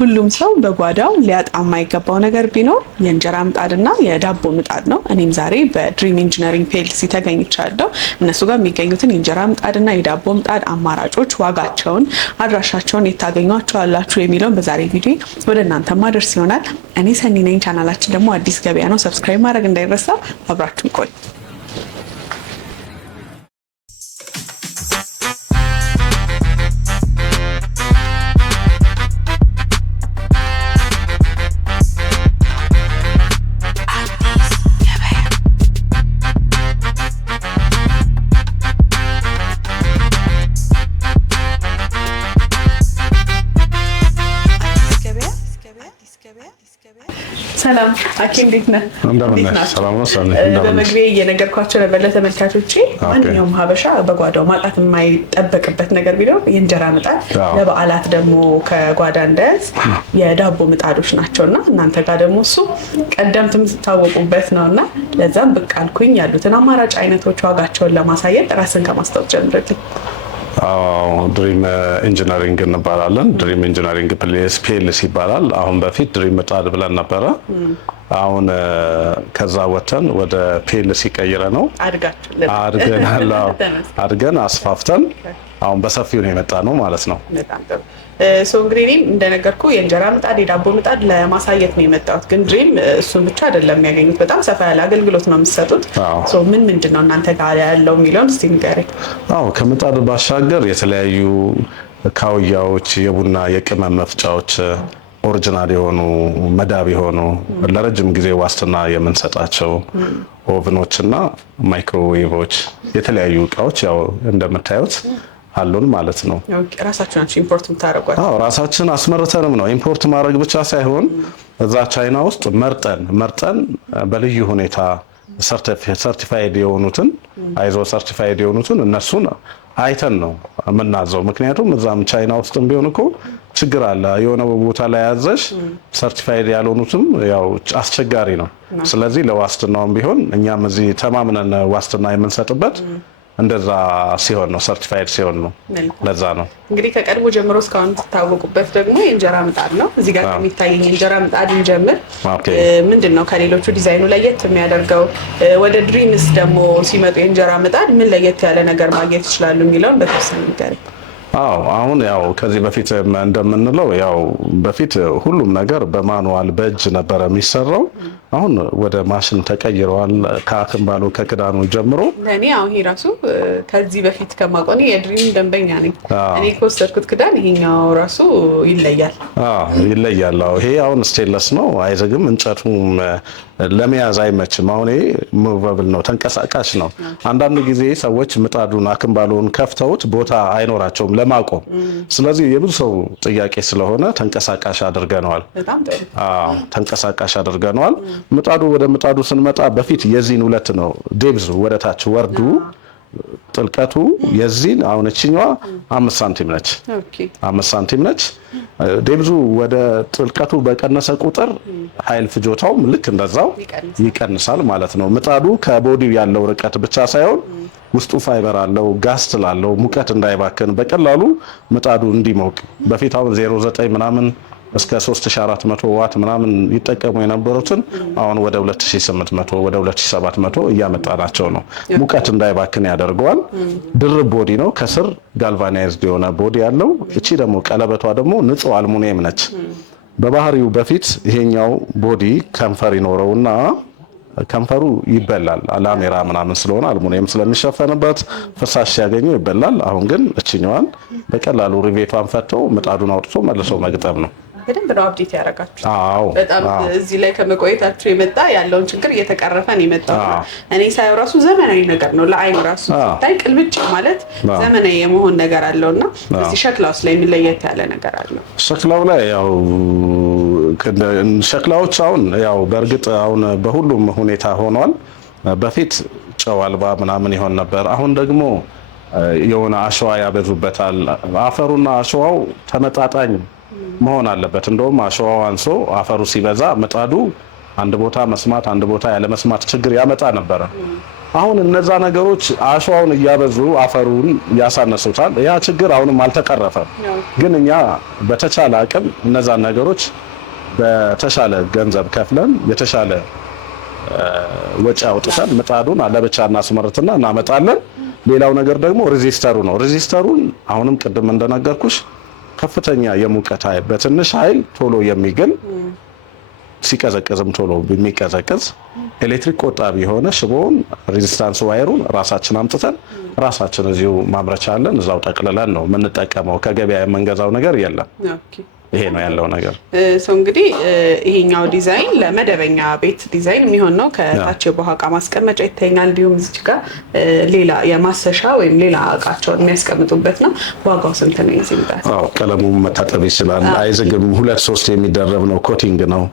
ሁሉም ሰው በጓዳው ሊያጣ የማይገባው ነገር ቢኖር የእንጀራ ምጣድና የዳቦ ምጣድ ነው። እኔም ዛሬ በድሪም ኢንጂነሪንግ ፒኤልሲ ተገኝቻለሁ። እነሱ ጋር የሚገኙትን የእንጀራ ምጣድና የዳቦ ምጣድ አማራጮች፣ ዋጋቸውን፣ አድራሻቸውን የታገኟቸዋላችሁ የሚለውን በዛሬ ቪዲዮ ወደ እናንተ ማድረስ ይሆናል። እኔ ሰኒ ነኝ። ቻናላችን ደግሞ አዲስ ገበያ ነው። ሰብስክራይብ ማድረግ እንዳይረሳ። አብራችሁን ቆዩ። ሰላም አኪ፣ እንዴት ነህ? ሰላም ነው። በመግቢያ እየነገርኳቸው ነበር ለተመልካቾቼ፣ ማንኛውም ሀበሻ በጓዳው ማጣት የማይጠበቅበት ነገር ቢለው የእንጀራ ምጣድ፣ ለበዓላት ደግሞ ከጓዳ እንዳያዝ የዳቦ ምጣዶች ናቸውና እናንተ ጋር ደግሞ እሱ ቀደምት የምትታወቁበት ነውና ለዛም ብቅ አልኩኝ። ያሉትን አማራጭ አይነቶች ዋጋቸውን ለማሳየት ራስን ከማስታወቅ ጀምርልኝ። ድሪም ኢንጂነሪንግ እንባላለን። ድሪም ኢንጂነሪንግ ፒኤልሲ ይባላል። አሁን በፊት ድሪም ምጣድ ብለን ነበረ። አሁን ከዛ ወተን ወደ ፒኤልሲ ቀይረ ነው አድገን አስፋፍተን አሁን በሰፊው ነው የመጣ ነው ማለት ነው። እንግዲህ እኔም እንደነገርኩ የእንጀራ ምጣድ የዳቦ ምጣድ ለማሳየት ነው የመጣሁት። ግን ድሪም እሱን ብቻ አይደለም የሚያገኙት፣ በጣም ሰፋ ያለ አገልግሎት ነው የምትሰጡት። ምንድን ነው እናንተ ጋር ያለው የሚለውን እስቲ ንገረኝ። ከምጣድ ባሻገር የተለያዩ ካውያዎች፣ የቡና የቅመም መፍጫዎች፣ ኦሪጂናል የሆኑ መዳብ የሆኑ ለረጅም ጊዜ ዋስትና የምንሰጣቸው ኦቭኖችና ማይክሮዌቮች፣ የተለያዩ እቃዎች ያው እንደምታዩት አሉን ማለት ነው። ራሳችሁ ናችሁ ኢምፖርት የምታደርጓቸው? ራሳችን አስመርተንም ነው። ኢምፖርት ማድረግ ብቻ ሳይሆን እዛ ቻይና ውስጥ መርጠን በልዩ ሁኔታ ሰርቲፋይድ የሆኑትን አይዞ ሰርቲፋይድ የሆኑትን እነሱን አይተን ነው የምናዘው። ምክንያቱም እዛም ቻይና ውስጥም ቢሆን እኮ ችግር አለ። የሆነ ቦታ ላይ ያዘሽ ሰርቲፋይድ ያልሆኑትም ያው አስቸጋሪ ነው። ስለዚህ ለዋስትናውም ቢሆን እኛም እዚህ ተማምነን ዋስትና የምንሰጥበት እንደዛ ሲሆን ነው፣ ሰርቲፋይድ ሲሆን ነው። ለዛ ነው እንግዲህ ከቀድሞ ጀምሮ እስካሁን ተታወቁበት ደግሞ የእንጀራ ምጣድ ነው። እዚህ ጋር የሚታየኝ የእንጀራ ምጣድ እንጀምር። ምንድነው ከሌሎቹ ዲዛይኑ ለየት የሚያደርገው? ወደ ድሪምስ ደግሞ ሲመጡ የእንጀራ ምጣድ ምን ለየት ያለ ነገር ማግኘት ይችላሉ የሚለውን በተወሰነ ነገር። አሁን ያው ከዚህ በፊት እንደምንለው ያው በፊት ሁሉም ነገር በማኑዋል በእጅ ነበረ የሚሰራው። አሁን ወደ ማሽን ተቀይረዋል። ከአክምባሎ ከክዳኑ ጀምሮ እኔ አሁን ይሄ ራሱ ከዚህ በፊት ከማቆኒ የድሪም ደንበኛ ነኝ። እኔ ከወሰድኩት ክዳን ይሄኛው ራሱ ይለያል። ይለያል። ይሄ አሁን ስቴንለስ ነው፣ አይዘግም። እንጨቱም ለመያዝ አይመችም። አሁን ይሄ ሙቨብል ነው፣ ተንቀሳቃሽ ነው። አንዳንድ ጊዜ ሰዎች ምጣዱን አክምባሎን ከፍተውት ቦታ አይኖራቸውም ለማቆም። ስለዚህ የብዙ ሰው ጥያቄ ስለሆነ ተንቀሳቃሽ አድርገነዋል። ተንቀሳቃሽ አድርገነዋል። ምጣዱ ወደ ምጣዱ ስንመጣ በፊት የዚህን ሁለት ነው ዴብዙ ወደ ታች ወርዱ ጥልቀቱ የዚህን አሁን እቺኛዋ 5 ሳንቲም ነች። 5 ሳንቲም ነች። ዴብዙ ወደ ጥልቀቱ በቀነሰ ቁጥር ኃይል ፍጆታውም ልክ እንደዛው ይቀንሳል ማለት ነው። ምጣዱ ከቦዲው ያለው ርቀት ብቻ ሳይሆን ውስጡ ፋይበር አለው፣ ጋዝ ስላለው ሙቀት እንዳይባክን በቀላሉ ምጣዱ እንዲሞቅ በፊት አሁን 09 ምናምን እስከ 3400 ዋት ምናምን ይጠቀሙ የነበሩትን አሁን ወደ 2800 ወደ 2700 እያመጣናቸው ነው። ሙቀት እንዳይባክን ያደርገዋል። ድርብ ቦዲ ነው፣ ከስር ጋልቫናይዝድ የሆነ ቦዲ ያለው። እቺ ደግሞ ቀለበቷ ደግሞ ንጹህ አልሙኒየም ነች። በባህሪው በፊት ይሄኛው ቦዲ ከንፈር ይኖረውና ከንፈሩ ይበላል። አላሜራ ምናምን ስለሆነ አልሙኒየም ስለሚሸፈንበት ፍሳሽ ሲያገኘው ይበላል። አሁን ግን እቺኛዋን በቀላሉ ሪቬቷን ፈቶ ምጣዱን አውጥቶ መልሶ መግጠም ነው። በደንብ ነው አፕዴት ያደረጋችሁ። በጣም እዚህ ላይ ከመቆየታችሁ የመጣ ያለውን ችግር እየተቀረፈ ነው የመጣው። እኔ ሳይው ራሱ ዘመናዊ ነገር ነው ለአይኑ ራሱ ሲታይ ቅልብጭ ማለት ዘመናዊ የመሆን ነገር አለውና እዚህ ሸክላውስ ላይ የሚለየት ያለ ነገር አለው። ሸክላው ላይ ያው ሸክላዎች አሁን ያው በእርግጥ አሁን በሁሉም ሁኔታ ሆኗል። በፊት ጨው አልባ ምናምን ይሆን ነበር። አሁን ደግሞ የሆነ አሸዋ ያበዙበታል። አፈሩና አሸዋው ተመጣጣኝ መሆን አለበት። እንደውም አሸዋው አንሶ አፈሩ ሲበዛ ምጣዱ አንድ ቦታ መስማት አንድ ቦታ ያለ መስማት ችግር ያመጣ ነበር። አሁን እነዛ ነገሮች አሸዋውን እያበዙ አፈሩን ያሳነሱታል። ያ ችግር አሁንም አልተቀረፈም። ግን እኛ በተቻለ አቅም እነዛን ነገሮች በተሻለ ገንዘብ ከፍለን የተሻለ ወጪ አውጥተን ምጣዱን ለብቻ እናስመርትና እናመጣለን። ሌላው ነገር ደግሞ ሬዚስተሩ ነው። ሬዚስተሩን አሁንም ቅድም እንደነገርኩሽ ከፍተኛ የሙቀት ኃይል በትንሽ ኃይል ቶሎ የሚግል ሲቀዘቅዝም ቶሎ የሚቀዘቅዝ ኤሌክትሪክ ቆጣቢ የሆነ ሽቦውን ሬዚስታንስ ዋየሩን ራሳችን አምጥተን ራሳችን እዚሁ ማምረቻ አለን፣ እዛው ጠቅልለን ነው የምንጠቀመው። ከገበያ የምንገዛው ነገር የለም። ይሄ ነው ያለው ነገር። ሰው እንግዲህ ይሄኛው ዲዛይን ለመደበኛ ቤት ዲዛይን የሚሆን ነው። ከታች የውሃ እቃ ማስቀመጫ ይታየኛል። እንዲሁም እዚህ ጋር ሌላ የማሰሻ ወይም ሌላ እቃቸውን የሚያስቀምጡበት ነው። ዋጋው ስንት ነው? ይዝልበት። አዎ ቀለሙ መታጠብ ይችላል። አይዝግም። 2-3 የሚደረብ ነው። ኮቲንግ ነው።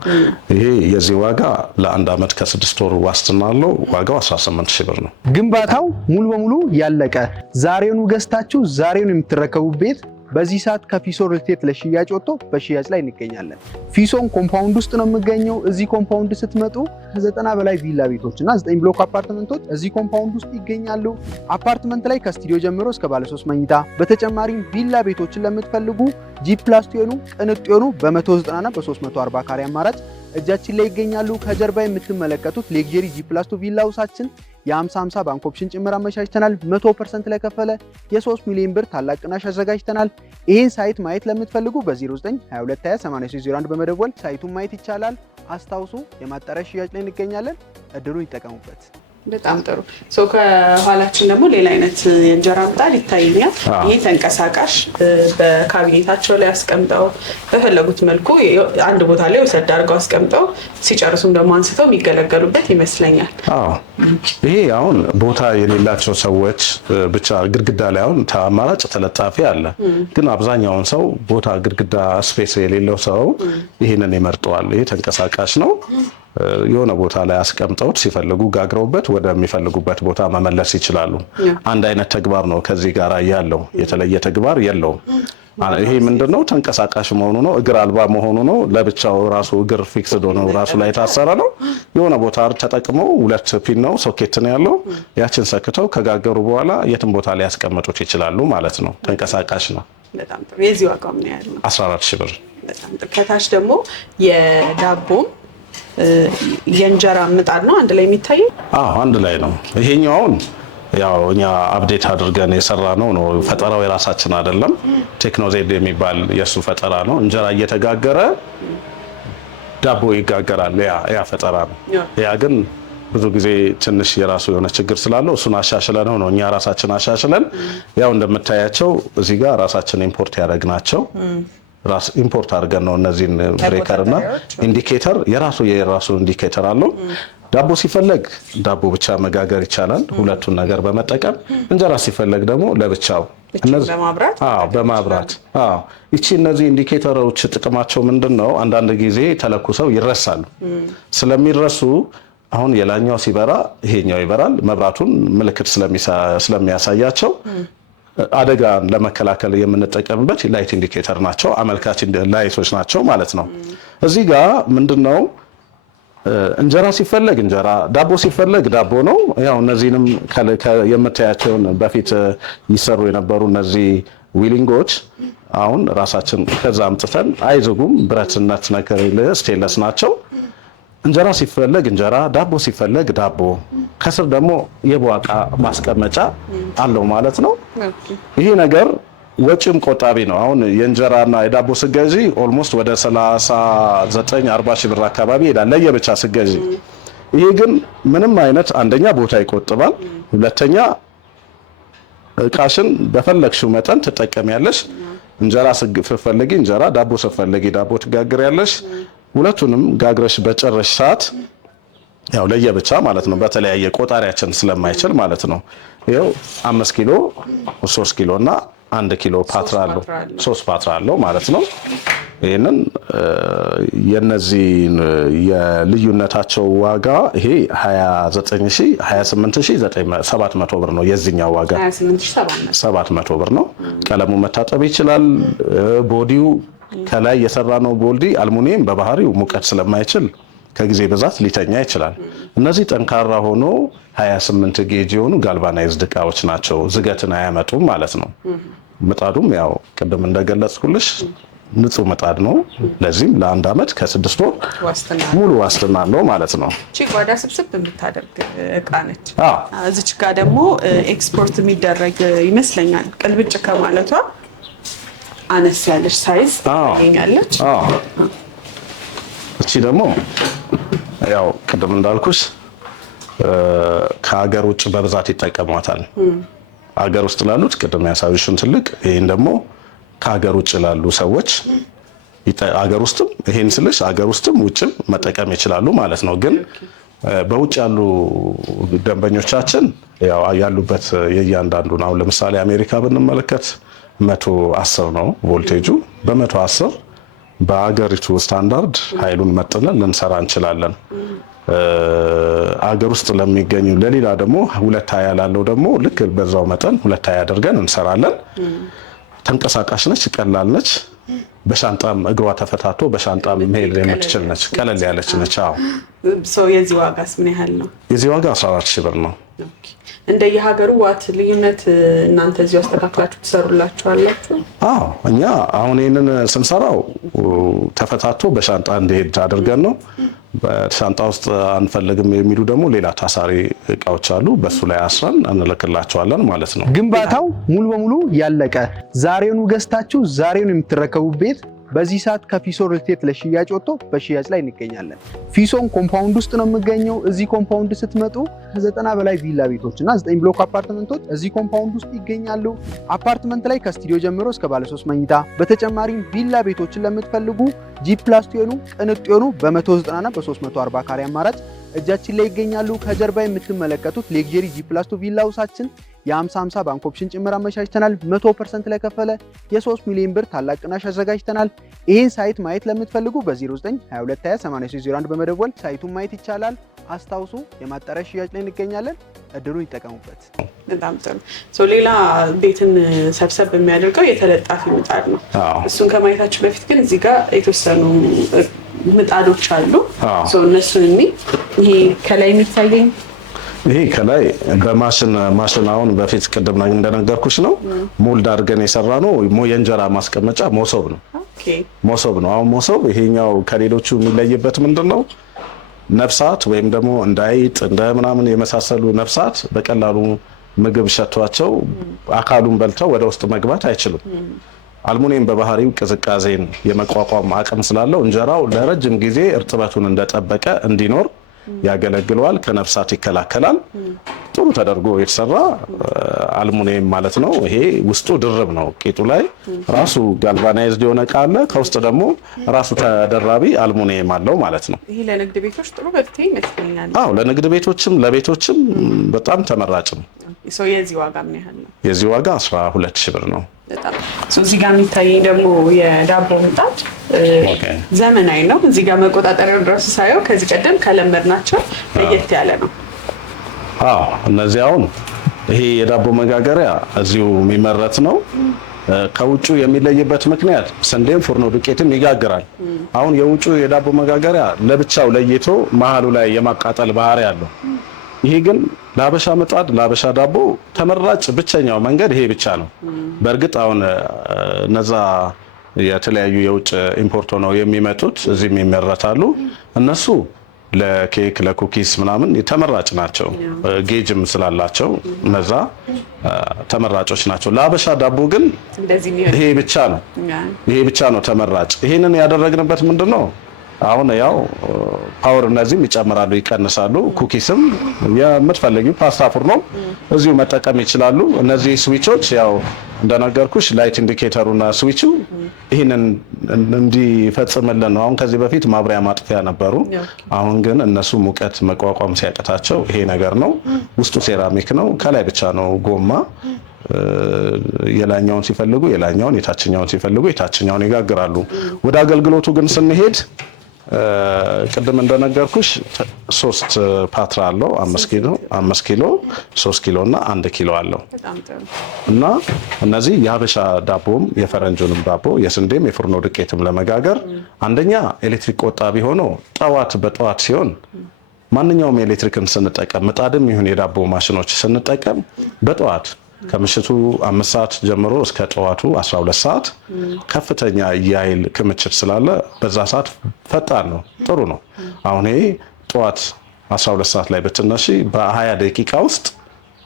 ይሄ የዚህ ዋጋ ለ1 አመት ከ6 ወር ዋስትና አለው። ዋጋው 18000 ብር ነው። ግንባታው ሙሉ በሙሉ ያለቀ ዛሬውኑ ገዝታችሁ ዛሬውኑ የምትረከቡ ቤት በዚህ ሰዓት ከፊሶን ሪል ስቴት ለሽያጭ ወጥቶ በሽያጭ ላይ እንገኛለን። ፊሶን ኮምፓውንድ ውስጥ ነው የሚገኘው። እዚህ ኮምፓውንድ ስትመጡ ከ90 በላይ ቪላ ቤቶች እና 9 ብሎክ አፓርትመንቶች እዚህ ኮምፓውንድ ውስጥ ይገኛሉ። አፓርትመንት ላይ ከስቱዲዮ ጀምሮ እስከ ባለ 3 መኝታ፣ በተጨማሪም ቪላ ቤቶችን ለምትፈልጉ ጂ+ የሆኑ ቅንጡ የሆኑ በ190 እና በ340 ካሬ አማራጭ እጃችን ላይ ይገኛሉ። ከጀርባ የምትመለከቱት ሌክዠሪ ጂ+2 ቪላ ሃውሳችን የ50-50 ባንክ ኦፕሽን ጭምር አመቻችተናል። 100% ለከፈለ የ3 ሚሊዮን ብር ታላቅ ቅናሽ አዘጋጅተናል። ይህን ሳይት ማየት ለምትፈልጉ በ0922208301 በመደወል ሳይቱን ማየት ይቻላል። አስታውሱ፣ የማጣሪያ ሽያጭ ላይ እንገኛለን። እድሉን ይጠቀሙበት። በጣም ጥሩ። ከኋላችን ደግሞ ሌላ አይነት የእንጀራ ምጣድ ይታየኛል። ይህ ተንቀሳቃሽ በካቢኔታቸው ላይ አስቀምጠው በፈለጉት መልኩ አንድ ቦታ ላይ ወሰድ አድርገው አስቀምጠው ሲጨርሱም ደግሞ አንስተው የሚገለገሉበት ይመስለኛል። ይሄ አሁን ቦታ የሌላቸው ሰዎች ብቻ ግድግዳ ላይ አሁን አማራጭ ተለጣፊ አለ። ግን አብዛኛውን ሰው ቦታ ግድግዳ ስፔስ የሌለው ሰው ይሄንን ይመርጠዋል። ይሄ ተንቀሳቃሽ ነው። የሆነ ቦታ ላይ አስቀምጠውት ሲፈልጉ ጋግረውበት ወደሚፈልጉበት ቦታ መመለስ ይችላሉ። አንድ አይነት ተግባር ነው ከዚህ ጋር ያለው፣ የተለየ ተግባር የለውም። ይሄ ምንድነው? ተንቀሳቃሽ መሆኑ ነው። እግር አልባ መሆኑ ነው። ለብቻው ራሱ እግር ፊክስድ ሆኖ ራሱ ላይ ታሰረ ነው። የሆነ ቦታ ተጠቅመው 2 ፒን ነው ሶኬት ነው ያለው። ያችን ሰክተው ከጋገሩ በኋላ የትም ቦታ ላይ ያስቀምጡት ይችላሉ ማለት ነው። ተንቀሳቃሽ ነው። በጣም ጥሩ። የዚህ ዋጋው ምን ያህል ነው? 14000 ብር። በጣም ጥሩ። ከታች ደግሞ የዳቦ የእንጀራ ምጣድ ነው አንድ ላይ የሚታየው? አዎ አንድ ላይ ነው። ይሄኛውን ያው እኛ አፕዴት አድርገን የሰራ ነው። ፈጠራው የራሳችን አይደለም። ቴክኖዜድ የሚባል የሱ ፈጠራ ነው። እንጀራ እየተጋገረ ዳቦ ይጋገራል። ያ ፈጠራ ነው። ያ ግን ብዙ ጊዜ ትንሽ የራሱ የሆነ ችግር ስላለው እሱን አሻሽለን ነው እኛ ራሳችን አሻሽለን ያው እንደምታያቸው እዚህ ጋር ራሳችን ኢምፖርት ያደረግናቸው ራስ ኢምፖርት አድርገን ነው። እነዚህን ብሬከር እና ኢንዲኬተር የራሱ ኢንዲኬተር አለው። ዳቦ ሲፈለግ ዳቦ ብቻ መጋገር ይቻላል፣ ሁለቱን ነገር በመጠቀም። እንጀራ ሲፈለግ ደግሞ ለብቻው በማብራት እነዚህ ኢንዲኬተሮች ጥቅማቸው ምንድነው? አንዳንድ ጊዜ ተለኩሰው ይረሳሉ። ስለሚረሱ አሁን የላኛው ሲበራ ይሄኛው ይበራል። መብራቱን ምልክት ስለሚያሳያቸው አደጋን ለመከላከል የምንጠቀምበት ላይት ኢንዲኬተር ናቸው። አመልካች ላይቶች ናቸው ማለት ነው። እዚህ ጋር ምንድነው? እንጀራ ሲፈለግ እንጀራ፣ ዳቦ ሲፈለግ ዳቦ ነው። ያው እነዚህንም የምታያቸውን በፊት ይሰሩ የነበሩ እነዚህ ዊሊንጎች አሁን ራሳችን ከዛ አምጥተን አይዝጉም። ብረትነት ነገር ስቴንለስ ናቸው። እንጀራ ሲፈለግ እንጀራ፣ ዳቦ ሲፈለግ ዳቦ። ከስር ደግሞ የቧቃ ማስቀመጫ አለው ማለት ነው። ይሄ ነገር ወጪም ቆጣቢ ነው። አሁን የእንጀራና የዳቦ ስገጂ ኦልሞስት ወደ 39-40 ሺህ ብር አካባቢ ይላል ለየብቻ ስገጂ። ይሄ ግን ምንም አይነት አንደኛ ቦታ ይቆጥባል፣ ሁለተኛ እቃሽን በፈለግሽው መጠን ትጠቀሚያለሽ። እንጀራ ስትፈልጊ እንጀራ፣ ዳቦ ስትፈልጊ ዳቦ ትጋግሪያለሽ። ሁለቱንም ጋግረሽ በጨረሽ ሰዓት ያው ለየብቻ ማለት ነው፣ በተለያየ ቆጣሪያችን ስለማይችል ማለት ነው። ይሄው 5 ኪሎ 3 ኪሎ እና 1 ኪሎ ፓትራ አለው፣ 3 ፓትራ አለው ማለት ነው። ይሄንን የነዚህ የልዩነታቸው ዋጋ ይሄ 29000 ብር ነው። የዚህኛው ዋጋ 28700 ብር ነው። ቀለሙ መታጠብ ይችላል። ቦዲው ከላይ የሰራ ነው ቦልዲ አልሙኒየም በባህሪው ሙቀት ስለማይችል ከጊዜ ብዛት ሊተኛ ይችላል። እነዚህ ጠንካራ ሆኖ 28 ጌጅ የሆኑ ጋልቫናይዝድ እቃዎች ናቸው። ዝገትን አያመጡም ማለት ነው። ምጣዱም ያው ቅድም እንደገለጽኩልሽ ንጹህ ምጣድ ነው። ለዚህም ለ1 ዓመት ከ6 ወር ሙሉ ዋስትና አለው ማለት ነው። እቺ ጓዳ ስብስብ የምታደርግ እቃ ነች። እዚች ጋር ደግሞ ኤክስፖርት የሚደረግ ይመስለኛል። ቅልብጭ ከማለቷ አነስ ያለች ሳይዝ ታገኛለች። እቺ ደግሞ ያው ቅድም እንዳልኩሽ ከሀገር ውጭ በብዛት ይጠቀሟታል። ሀገር ውስጥ ላሉት ቅድም ያሳዩሽን ትልቅ፣ ይሄን ደግሞ ከሀገር ውጭ ላሉ ሰዎች ሀገር ውስጥም ይሄን ስልሽ ሀገር ውስጥም ውጭም መጠቀም ይችላሉ ማለት ነው። ግን በውጭ ያሉ ደንበኞቻችን ያው ያሉበት የእያንዳንዱን አሁን ለምሳሌ አሜሪካ ብንመለከት 110 ነው ቮልቴጁ። በ110 በአገሪቱ ስታንዳርድ ኃይሉን መጥነን ልንሰራ እንችላለን። አገር ውስጥ ለሚገኙ ለሌላ ደግሞ 220 ላለው ደግሞ ልክ በዛው መጠን 220 አድርገን እንሰራለን። ተንቀሳቃሽ ነች፣ ቀላል ነች። በሻንጣም እግሯ ተፈታቶ በሻንጣም መሄድ የምትችል ነች። ቀለል ያለች ነች። አዎ። የዚህ ዋጋስ ምን ያህል ነው? የዚህ ዋጋ 14000 ብር ነው። እንደየሀገሩ ዋት ልዩነት እናንተ እዚሁ አስተካክላችሁ ትሰሩላችኋላችሁ? አዎ፣ እኛ አሁን ይሄንን ስንሰራው ተፈታቶ በሻንጣ እንዲሄድ አድርገን ነው። በሻንጣ ውስጥ አንፈልግም የሚሉ ደግሞ ሌላ ታሳሪ እቃዎች አሉ። በሱ ላይ አስረን እንልክላቸዋለን ማለት ነው። ግንባታው ሙሉ በሙሉ ያለቀ ዛሬውኑ ገዝታችሁ ዛሬውኑ የምትረከቡ ቤት በዚህ ሰዓት ከፊሶን ሪል ስቴት ለሽያጭ ወጥቶ በሽያጭ ላይ እንገኛለን። ፊሶን ኮምፓውንድ ውስጥ ነው የሚገኘው። እዚህ ኮምፓውንድ ስትመጡ ከ90 በላይ ቪላ ቤቶች እና 9 ብሎክ አፓርትመንቶች እዚህ ኮምፓውንድ ውስጥ ይገኛሉ። አፓርትመንት ላይ ከስቱዲዮ ጀምሮ እስከ ባለ 3 መኝታ፣ በተጨማሪም ቪላ ቤቶችን ለምትፈልጉ ጂ+ የሆኑ ቅንጡ የሆኑ በ190 እና በ340 ካሬ አማራጭ እጃችን ላይ ይገኛሉ። ከጀርባ የምትመለከቱት ሌክዠሪ ጂ+2 ቪላ ሃውሳችን የ50/50 ባንክ ኦፕሽን ጭምር አመቻችተናል። 100% ለከፈለ የ3 ሚሊዮን ብር ታላቅ ቅናሽ አዘጋጅተናል። ይህን ሳይት ማየት ለምትፈልጉ በ0922208301 በመደወል ሳይቱን ማየት ይቻላል። አስታውሱ፣ የማጣሪያ ሽያጭ ላይ እንገኛለን። እድሉን ይጠቀሙበት። በጣም ጥሩ። ሌላ ቤትን ሰብሰብ የሚያደርገው የተለጣፊ ምጣድ ነው። እሱን ከማየታችን በፊት ግን እዚህ ጋር የተወሰኑ ምጣዶች አሉ። እነሱን ይሄ ከላይ የሚታየኝ ይሄ ከላይ በማሽን አሁን በፊት ቅድም እንደነገርኩሽ ነው ሞልድ አድርገን የሰራ ነው። የእንጀራ ማስቀመጫ ሞሶብ ነው። አሁን ሞሶብ ይሄኛው ከሌሎቹ የሚለይበት ምንድነው? ነፍሳት ወይም ደግሞ እንዳይጥ እንደ ምናምን የመሳሰሉ ነፍሳት በቀላሉ ምግብ ሸቷቸው አካሉን በልተው ወደ ውስጥ መግባት አይችሉም። አልሙኒየም በባህሪው ቅዝቃዜን የመቋቋም አቅም ስላለው እንጀራው ለረጅም ጊዜ እርጥበቱን እንደጠበቀ እንዲኖር ያገለግለዋል። ከነፍሳት ይከላከላል። ጥሩ ተደርጎ የተሰራ አልሙኒየም ማለት ነው። ይሄ ውስጡ ድርብ ነው። ቂጡ ላይ ራሱ ጋልቫናይዝድ የሆነ እቃ አለ። ከውስጥ ደግሞ ራሱ ተደራቢ አልሙኒየም አለው ማለት ነው። ይሄ ለንግድ ቤቶች ጥሩ መፍትሄ ይመስለኛል። አዎ፣ ለንግድ ቤቶችም ለቤቶችም በጣም ተመራጭ ነው። የዚህ ዋጋ ምን ያህል ነው? የዚህ ዋጋ 12000 ብር ነው። እዚህ ጋር የሚታየኝ ደግሞ የዳቦ ምጣድ ዘመናዊ ነው። እዚህ ጋር መቆጣጠሪያው ድረስ ሳየው ከዚህ ቀደም ከለመድናቸው ለየት ያለ ነው። አዎ፣ እነዚህ አሁን ይሄ የዳቦ መጋገሪያ እዚሁ የሚመረት ነው። ከውጩ የሚለይበት ምክንያት ስንዴም ፉርኖ ዱቄትም ይጋግራል። አሁን የውጩ የዳቦ መጋገሪያ ለብቻው ለይቶ መሀሉ ላይ የማቃጠል ባህሪ ያለው፣ ይሄ ግን ለአበሻ ምጣድ ለአበሻ ዳቦ ተመራጭ ብቸኛው መንገድ ይሄ ብቻ ነው። በእርግጥ አሁን እነዛ የተለያዩ የውጭ ኢምፖርት ነው የሚመጡት እዚህም ይመረታሉ። እነሱ ለኬክ ለኩኪስ ምናምን ተመራጭ ናቸው። ጌጅም ስላላቸው እነዛ ተመራጮች ናቸው። ለአበሻ ዳቦ ግን ይሄ ብቻ ነው ተመራጭ። ይሄንን ያደረግንበት ምንድነው? አሁን ያው ፓወር እነዚህም ይጨምራሉ ይቀንሳሉ። ኩኪስም የምትፈልጊው ፓስታ ፉርኖ እዚሁ መጠቀም ይችላሉ። እነዚህ ስዊቾች ያው እንደነገርኩሽ ላይት ኢንዲኬተሩና ስዊቹ ይሄንን እንዲፈጽምልን ነው። አሁን ከዚህ በፊት ማብሪያ ማጥፊያ ነበሩ። አሁን ግን እነሱ ሙቀት መቋቋም ሲያቀታቸው ይሄ ነገር ነው። ውስጡ ሴራሚክ ነው። ከላይ ብቻ ነው ጎማ። የላኛውን ሲፈልጉ የላኛውን፣ የታችኛውን ሲፈልጉ የታችኛውን ይጋግራሉ። ወደ አገልግሎቱ ግን ስንሄድ ቅድም እንደነገርኩሽ 3 ፓትራ አለው 5 ኪሎ 3 ኪሎ እና 1 ኪሎ አለው እና እነዚህ የሀበሻ ዳቦም የፈረንጁንም ዳቦ የስንዴም የፍርኖ ዱቄትም ለመጋገር አንደኛ ኤሌክትሪክ ቆጣቢ ሆኖ በጠዋት ሲሆን ማንኛውም ኤሌክትሪክን ስንጠቀም ምጣድም ይሁን የዳቦ ማሽኖች ስንጠቀም በጠዋት ከምሽቱ 5 ሰዓት ጀምሮ እስከ ጠዋቱ 12 ሰዓት ከፍተኛ የኃይል ክምችት ስላለ በዛ ሰዓት ፈጣን ነው፣ ጥሩ ነው። አሁን ይሄ ጠዋት 12 ሰዓት ላይ ብትነሺ በ20 ደቂቃ ውስጥ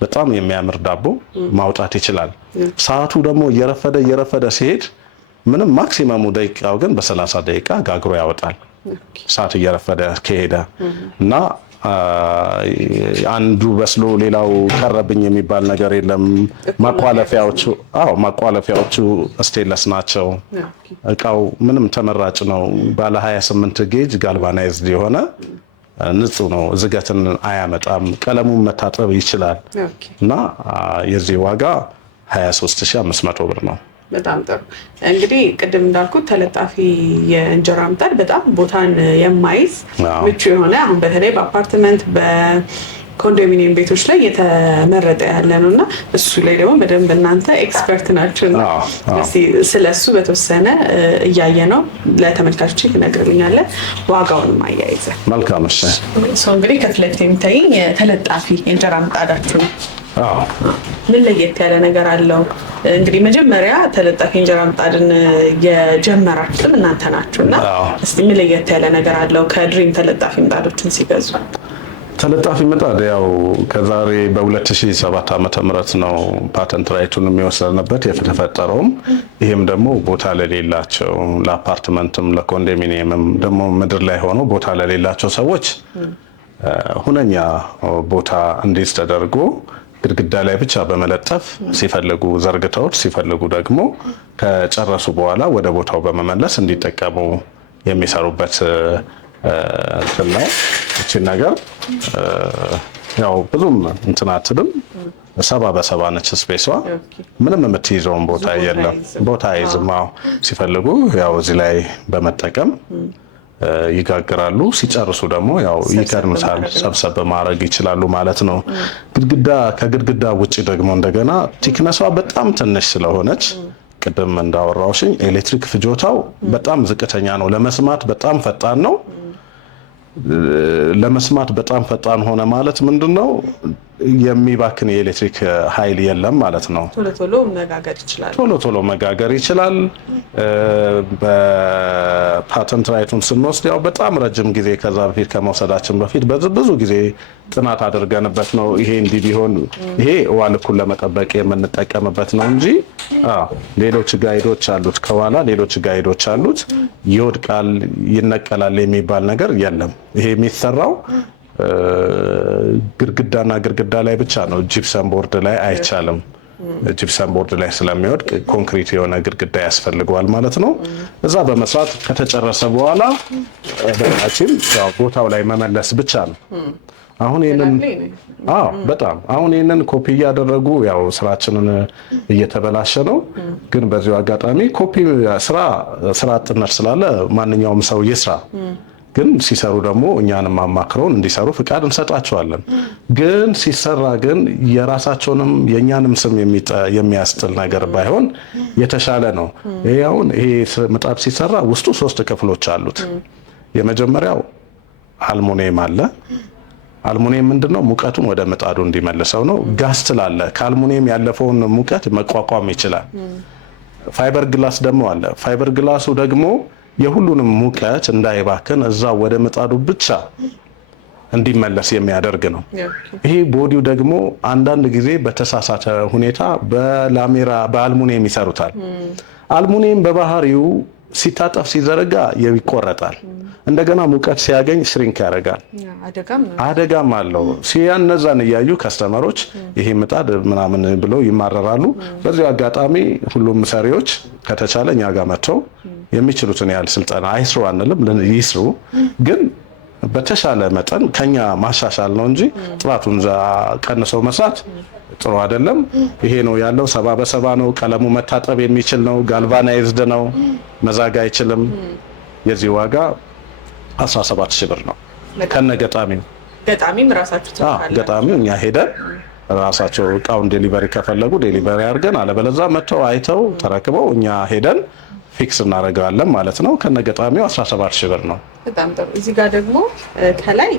በጣም የሚያምር ዳቦ ማውጣት ይችላል። ሰዓቱ ደግሞ እየረፈደ ሲሄድ ምንም ማክሲመሙ ደቂቃው ግን በ30 ደቂቃ ጋግሮ ያወጣል። ሰዓት እየረፈደ ከሄደ እና አንዱ በስሎ ሌላው ቀረብኝ የሚባል ነገር የለም። ማቋለፊያዎቹ ስቴንለስ ናቸው። እቃው ምንም ተመራጭ ነው። ባለ 28 ጌጅ ጋልቫናይዝድ የሆነ ንጹህ ነው። ዝገትን አያመጣም። ቀለሙን መታጠብ ይችላል እና የዚህ ዋጋ 23500 ብር ነው። በጣም ጥሩ። እንግዲህ ቅድም እንዳልኩት ተለጣፊ የእንጀራ ምጣድ በጣም ቦታን የማይዝ ምቹ የሆነ አሁን በተለይ በአፓርትመንት በኮንዶሚኒየም ቤቶች ላይ የተመረጠ ያለ ነው እና እሱ ላይ ደግሞ በደንብ እናንተ ኤክስፐርት ናችሁ እና ስለ እሱ በተወሰነ እያየ ነው ለተመልካቾች ትነግርልኛለህ፣ ዋጋውንም አያይዘ። መልካም። እሺ እንግዲህ ከፊት ለፊት የሚታየኝ የተለጣፊ የእንጀራ ምጣዳችሁ ነው። ምን ለየት ያለ ነገር አለው? እንግዲህ መጀመሪያ ተለጣፊ እንጀራ ምጣድን የጀመራችሁት እናንተ ናችሁና እስቲ ምን ለየት ያለ ነገር አለው ከድሪም ተለጣፊ ምጣዶችን ሲገዙ? ተለጣፊ ምጣድ ያው ከዛሬ በ2007 ዓመተ ምህረት ነው ፓተንት ራይቱን የሚወሰንበት የተፈጠረውም። ይሄም ደግሞ ቦታ ለሌላቸው ለአፓርትመንትም ለኮንዶሚኒየምም ደግሞ ምድር ላይ ሆኖ ቦታ ለሌላቸው ሰዎች ሁነኛ ቦታ እንዲይዝ ተደርጎ ግድግዳ ላይ ብቻ በመለጠፍ ሲፈልጉ ዘርግተውት ሲፈልጉ ደግሞ ከጨረሱ በኋላ ወደ ቦታው በመመለስ እንዲጠቀሙ የሚሰሩበት ነው። እቺ ነገር ያው ብዙም እንትን አትልም። 70 በ70 ነች ስፔሷ። ምንም የምትይዘውን ቦታ የለም፣ ቦታ አይዝም። ሲፈልጉ ያው እዚህ ላይ በመጠቀም ይጋግራሉ። ሲጨርሱ ደግሞ ያው ይቀርምሳል፣ ሰብሰብ ማድረግ ይችላሉ ማለት ነው። ከግድግዳ ውጪ ደግሞ እንደገና ቲክነሷ በጣም ትንሽ ስለሆነች ቅድም እንዳወራውሽኝ ኤሌክትሪክ ፍጆታው በጣም ዝቅተኛ ነው። ለመስማት በጣም ፈጣን ነው። ለመስማት በጣም ፈጣን ሆነ ማለት ምንድነው? የሚባክን የኤሌክትሪክ ኃይል የለም ማለት ነው። ቶሎ መጋገር ይችላል። በፓተንት ራይቱን ስንወስድ ያው በጣም ረጅም ጊዜ ከዛ በፊት ከመውሰዳችን በፊት ብዙ ጊዜ ጥናት አድርገንበት ነው ይሄ እንዲህ ቢሆን ይሄ ዋልኩን ለመጠበቅ የምንጠቀምበት ነው እንጂ ሌሎች ጋይዶች አሉት፣ ከኋላ ሌሎች ጋይዶች አሉት። ይወድቃል፣ ይነቀላል የሚባል ነገር የለም። ይሄ የሚሰራው ግድግዳ ላይ ብቻ ነው። ጂፕሰም ቦርድ ላይ አይቻልም። ጂፕሰም ቦርድ ላይ ስለሚወድቅ ኮንክሪት የሆነ ግድግዳ ያስፈልገዋል ማለት ነው። እዛ በመስራት ከተጨረሰ በኋላ በታችን ቦታው ላይ መመለስ ብቻ ነው። አሁን ይሄንን ኮፒ እያደረጉ ያው ስራችንን እየተበላሸ ነው። ግን በዚሁ አጋጣሚ ኮፒ ስራ አጥነት ስላለ ማንኛውም ሰው ይስራ። ግን ሲሰሩ ደግሞ እኛንም አማክረውን እንዲሰሩ ፍቃድ እንሰጣቸዋለን። ግን ሲሰራ ግን የራሳቸውንም የኛንም ስም የሚያስጥል ነገር ባይሆን የተሻለ ነው። ይሄ ምጣድ ሲሰራ ውስጡ 3 ክፍሎች አሉት። የመጀመሪያው አልሙኒየም አለ። አልሙኒየም ምንድነው? ሙቀቱን ወደ ምጣዱ እንዲመልሰው ነው። ጋዝ ስላለ ከአልሙኒየም ያለፈውን ሙቀት መቋቋም ይችላል። ፋይበር ግላስ ደግሞ አለ። ፋይበር ግላሱ ደግሞ የሁሉንም ሙቀት እንዳይባክን እዛ ወደ ምጣዱ ብቻ እንዲመለስ የሚያደርግ ነው። ይሄ ቦዲው ደግሞ አንዳንድ ጊዜ በተሳሳተ ሁኔታ በአልሙኒየም ይሰሩታል። አልሙኒየም በባህሪው ሲታጠፍ ሲዘረጋ ይቆረጣል። እንደገና ሙቀት ሲያገኝ ሽሪንክ ያደርጋል። አደጋም አለው። እነዛን እያዩ ከስተመሮች ይሄ ምጣድ ምናምን ብለው ይማረራሉ። በዚሁ አጋጣሚ ሁሉም ሰሪዎች ከተቻለ እኛ ጋር መጥተው የሚችሉትን ያህል ስልጠና አይስሩ አንልም፣ ይስሩ። ግን በተሻለ መጠን ከኛ ማሻሻል ነው እንጂ ጥራቱን ቀንሰው መስራት ጥሩ አይደለም። ይሄ ነው ያለው። 70 በ70 ነው። ቀለሙ መታጠብ የሚችል ነው። ጋልቫናይዝድ ነው። መዛግ አይችልም። የዚህ ዋጋ 17,000 ብር ነው ከነገጣሚው። ገጣሚም ራሳችሁ ትልካላችሁ? ገጣሚው እኛ ሄደን ራሳቸው እቃውን ዴሊቨሪ ከፈለጉ ዴሊቨሪ አድርገን፣ አለበለዚያ መጥተው አይተው ተረክበው እኛ ሄደን ፊክስ እናደርጋለን ማለት ነው። ከነገጣሚው 17,000 ብር ነው። በጣም ጥሩ። እዚህ ጋር ደግሞ ከላይ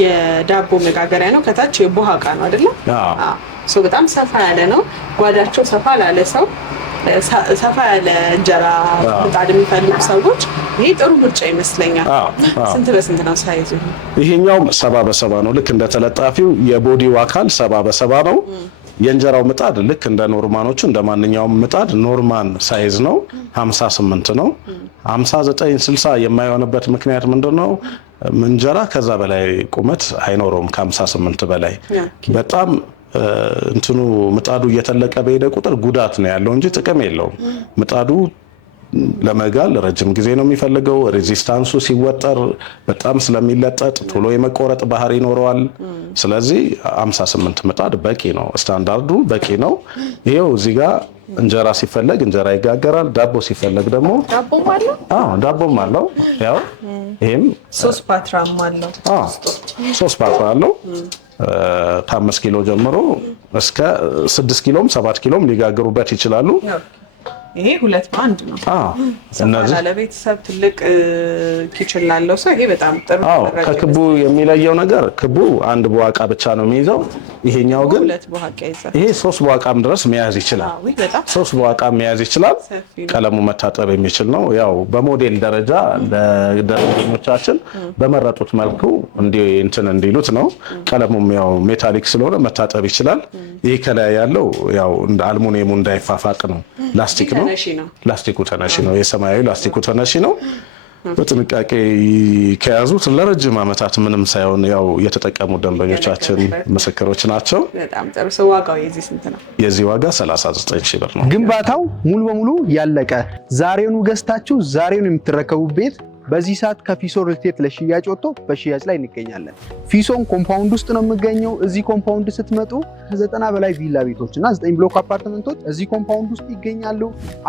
የዳቦ መጋገሪያ ነው፣ ከታች የቡሃ እቃ ነው አይደለ? አዎ። በጣም ሰፋ ያለ ነው። ጓዳቸው ሰፋ ላለ ሰው፣ ሰፋ ያለ እንጀራ ምጣድ የሚፈልጉ ሰዎች ይሄ ጥሩ ምርጫ ይመስለኛል። ስንት በስንት ነው ሳይዙ? ይሄኛው 70 በ70 ነው። ልክ እንደ ተለጣፊው የቦዲው አካል 70 በ70 ነው። የእንጀራው ምጣድ ልክ እንደ ኖርማኖቹ እንደ ማንኛውም ምጣድ ኖርማን ሳይዝ ነው። 58 ነው። 59 60 የማይሆንበት ምክንያት ምንድነው? እንጀራ ከዛ በላይ ቁመት አይኖረውም። ከ58 በላይ በጣም እንትኑ ምጣዱ እየተለቀ በሄደ ቁጥር ጉዳት ነው ያለው እንጂ ጥቅም የለውም። ምጣዱ ለመጋል ረጅም ጊዜ ነው የሚፈልገው። ሬዚስታንሱ ሲወጠር በጣም ስለሚለጠጥ ቶሎ የመቆረጥ ባህሪ ይኖረዋል። ስለዚህ 58 ምጣድ በቂ ነው፣ ስታንዳርዱ በቂ ነው። ይሄው እዚህ ጋር እንጀራ ሲፈለግ እንጀራ ይጋገራል። ዳቦ ሲፈለግ ደግሞ ዳቦም አለው። ዳቦም አለው። ያው ይሄም 3 ፓትራም አለው። 3 ፓትራ አለው። ከ5 ኪሎ ጀምሮ እስከ 6 ኪሎም 7 ኪሎም ሊጋገሩበት ይችላሉ። ይሄ 2 በ1 ነው። እነዚህ ለቤተሰብ ትልቅ ኪችን ላለው ሰው ይሄ በጣም ጥሩ ነው። ከክቡ የሚለየው ነገር ክቡ አንድ በዋቃ ብቻ ነው የሚይዘው። ይሄኛው ግን 2 በዋቃ ይይዛል። ይሄ 3 በዋቃም ድረስ መያዝ ይችላል። 3 በዋቃ መያዝ ይችላል። ቀለሙ መታጠብ የሚችል ነው። ያው በሞዴል ደረጃ ለደንበኞቻችን በመረጡት መልኩ እንዲሉት ነው። ቀለሙም ያው ሜታሊክ ስለሆነ መታጠብ ይችላል። ይሄ ከላይ ያለው ያው እንደ አልሙኒየሙ እንዳይፋፋቅ ነው። ላስቲክ ነው። ላስቲኩ ተነሺ ነው። የሰማያዊ ላስቲኩ ተነሺ ነው። በጥንቃቄ ከያዙት ለረጅም ዓመታት ምንም ሳይሆን ያው የተጠቀሙ ደንበኞቻችን ምስክሮች ናቸው። በጣም ጥሩ። ዋጋው የዚህ ስንት ነው? የዚህ ዋጋ 39,000 ብር ነው። ግንባታው ሙሉ በሙሉ ያለቀ ዛሬውኑ ገዝታችሁ ዛሬውኑ የምትረከቡት ቤት በዚህ ሰዓት ከፊሶን ሪል ስቴት ለሽያጭ ወጥቶ በሽያጭ ላይ እንገኛለን። ፊሶን ኮምፓውንድ ውስጥ ነው የሚገኘው። እዚህ ኮምፓውንድ ስትመጡ ከ90 በላይ ቪላ ቤቶች እና 9 ብሎክ አፓርትመንቶች እዚህ ኮምፓውንድ ውስጥ ይገኛሉ።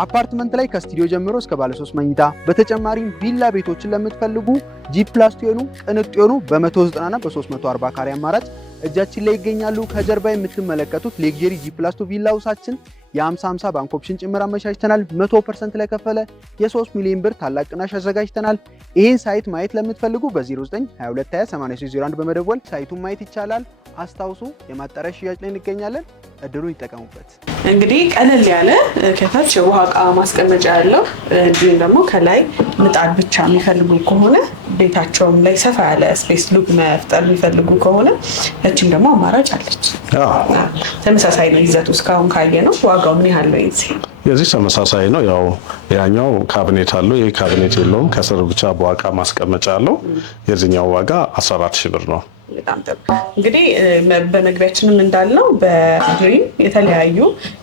አፓርትመንት ላይ ከስቱዲዮ ጀምሮ እስከ ባለ 3 መኝታ፣ በተጨማሪም ቪላ ቤቶችን ለምትፈልጉ ጂ+ የሆኑ ቅንጡ የሆኑ በ190 እና በ340 ካሬ አማራጭ እጃችን ላይ ይገኛሉ። ከጀርባ የምትመለከቱት ሌክዠሪ ጂ+ ቪላ ሃውሳችን የ50/50 ባንክ ኦፕሽን ጭምር አመቻችተናል። 100% ለከፈለ የ3 ሚሊዮን ብር ታላቅ ቅናሽ አዘጋጅተናል። ይህን ሳይት ማየት ለምትፈልጉ በ0922208301 በመደወል ሳይቱን ማየት ይቻላል። አስታውሱ፣ የማጣሪያ ሽያጭ ላይ እንገኛለን። እድሉን ይጠቀሙበት። እንግዲህ ቀለል ያለ ከታች የውሃ እቃ ማስቀመጫ ያለው እንዲሁም ደግሞ ከላይ ምጣድ ብቻ የሚፈልጉ ከሆነ ቤታቸውም ላይ ሰፋ ያለ ስፔስ ሉክ መፍጠር የሚፈልጉ ከሆነ እቺም ደግሞ አማራጭ አለች። ተመሳሳይ ነው ይዘቱ እስካሁን ካየ ነው። ዋጋው ምን ያህል ነው? የዚህ ተመሳሳይ ነው። ያው ያኛው ካቢኔት አለው፣ ይሄ ካቢኔት የለውም። ከስር ብቻ በዋቃ ማስቀመጫ አለው። የዚህኛው ዋጋ 14,000 ብር ነው። በጣም ጥሩ። እንግዲህ በመግቢያችንም እንዳልነው በድሪም የተለያዩ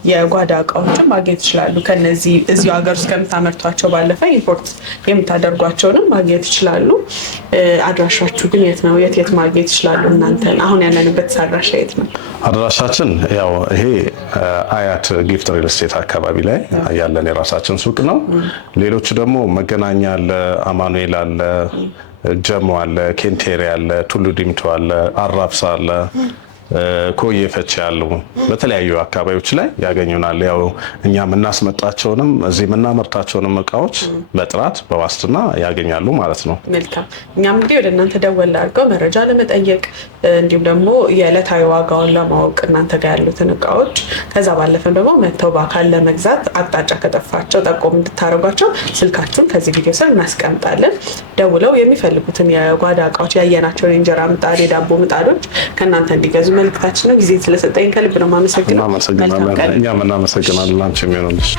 የጓዳ እቃዎችን ማግኘት ይችላሉ። ከነዚህ እዚሁ ሀገር ውስጥ ከምታመርቷቸው ባለፈ ኢምፖርት የምታደርጓቸውንም ማግኘት ይችላሉ። አድራሻችሁ ግን የት ነው? የት ማግኘት ይችላሉ? እናንተ አሁን ያለንበት አድራሻ የት ነው? አድራሻችን ያው ይሄ አያት ጊፍት ሪል ስቴት አካባቢ ላይ ያለን የራሳችን ሱቅ ነው። ሌሎቹ ደግሞ መገናኛ አለ፣ አማኑኤል አለ፣ ጀሞ አለ፣ ኬንቴሪ አለ፣ ቱሉ ዲምቱ አለ፣ አራብሳ አለ፣ ኮዬ ፈቼ ያሉ በተለያዩ አካባቢዎች ላይ ያገኙናል። ያው እኛ የምናስመጣቸውንም እዚህ የምናመርታቸውንም እቃዎች በጥራት በዋስትና ያገኛሉ ማለት ነው። መልካም። እኛም እንግዲህ ወደ እናንተ ደወል አድርገው መረጃ ለመጠየቅ እንዲሁም ደግሞ የዕለታዊ ዋጋውን ለማወቅ እናንተ ጋር ያሉትን እቃዎች ከዛ ባለፈም ደግሞ መጥተው በአካል ለመግዛት አቅጣጫ ከጠፋቸው ጠቆም እንድታደርጓቸው ስልካችሁን ከዚህ ቪዲዮ ስር እናስቀምጣለን። ደውለው የሚፈልጉትን የጓዳ እቃዎች ያየናቸውን የእንጀራ ምጣድ፣ የዳቦ ምጣዶች ከእናንተ እንዲገዙ መልእክታችን ነው። ጊዜ ስለሰጠኝ ከልብ ነው የማመሰግነው። እኛም እናመሰግናለን። አንቺ የሚሆንልሽ